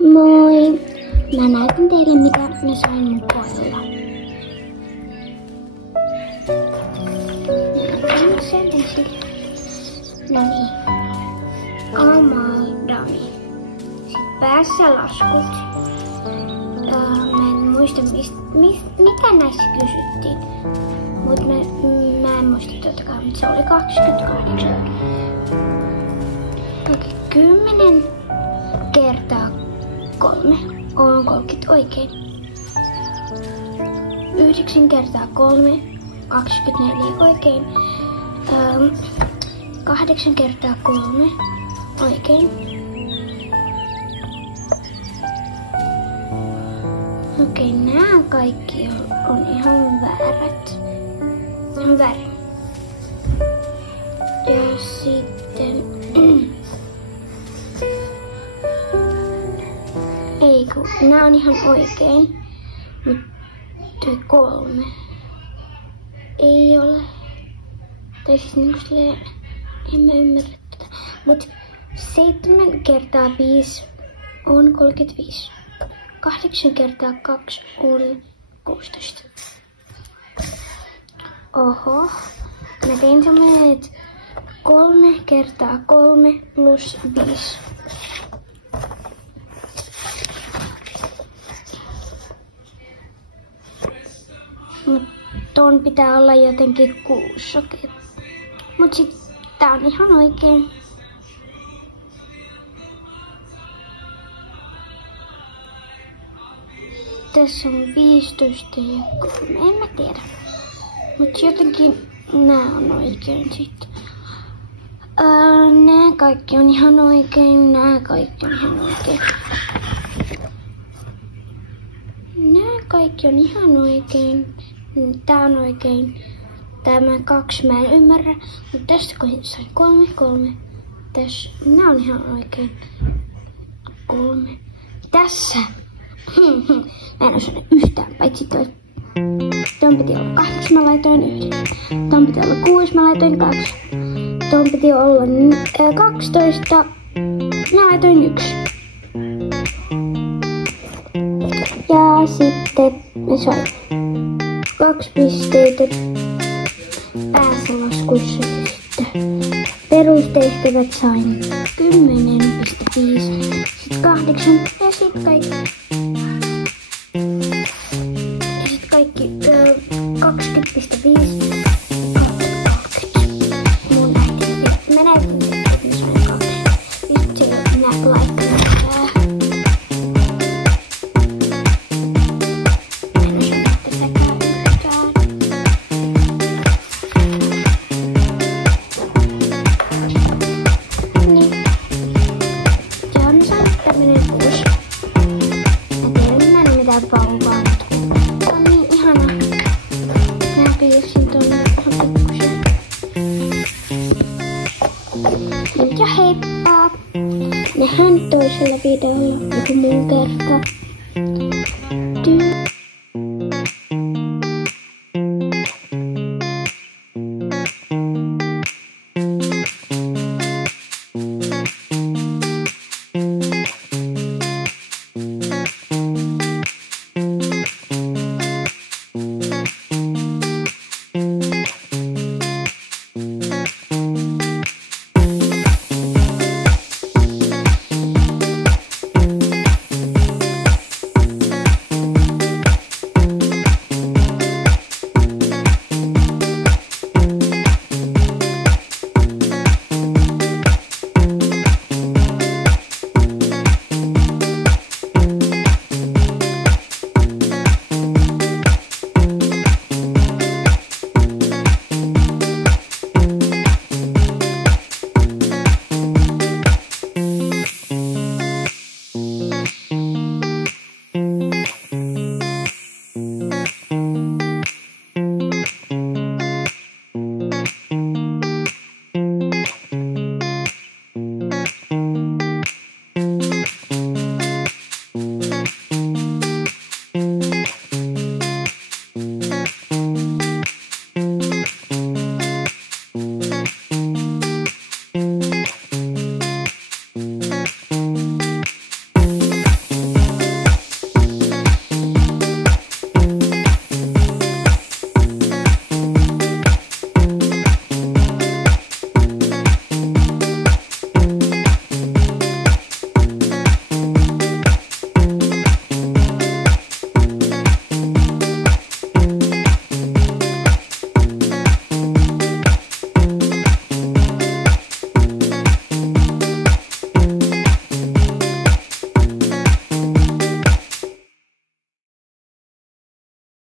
Moi! Mä näytän teille mitä mä sain mun pojalla. No niin. Amaldoni. Sitten päässä laskut. Mä en muista mikä näissä kysyttiin. Mut mä en muista totakaan, mutta se oli 28. Okei, 10 kertaa 3 on 30 oikein. 9 kertaa 3, 24 oikein. 8 kertaa 3 oikein. Okei, nämä kaikki on ihan väärät. Ihan väärin. Ja sitten... Ei kun, nää on ihan oikein. Mut toi 3 ei ole. Tai siis niinku silleen, en mä ymmärrä tätä. Mut 7 kertaa 5 on 35. 8 kertaa 2 on 16. Oho. Mä tein semmonen, että 3 kertaa 3 plus 5. Mut ton pitää olla jotenkin 6, okei. Mut sit tää on ihan oikein. Tässä on 15 ja 3, en mä tiedä. Mut jotenkin nää on oikein sitten. Nää kaikki on ihan oikein, nää kaikki on ihan oikein. Nää kaikki on ihan oikein. Tää on oikein. Tämä 2 mä en ymmärrä. Mutta tästä kun sain 3. Tässä. Nää on ihan oikein. 3. Tässä. Mä en osannut yhtään, paitsi toi. Ton piti olla 8, mä laitoin 9. Ton piti olla 6, mä laitoin 2. Ton piti olla 12. Mä laitoin 1. Ja sitten mä sain 2 pisteitä päässälaskuissa sitten. Perustehtävät sain 10,5, sitten 8 ja sitten kaikki. Ja sitten kaikki 20,5. Mun äiti, mä näytin, että mä sain 2. Nyt se on laittanut. Vauvaa. Tää on niin ihana. Mä piirsin tonne ihan pikkusen. Ja heippa! Nähdään toisella videolla joku muu kerta.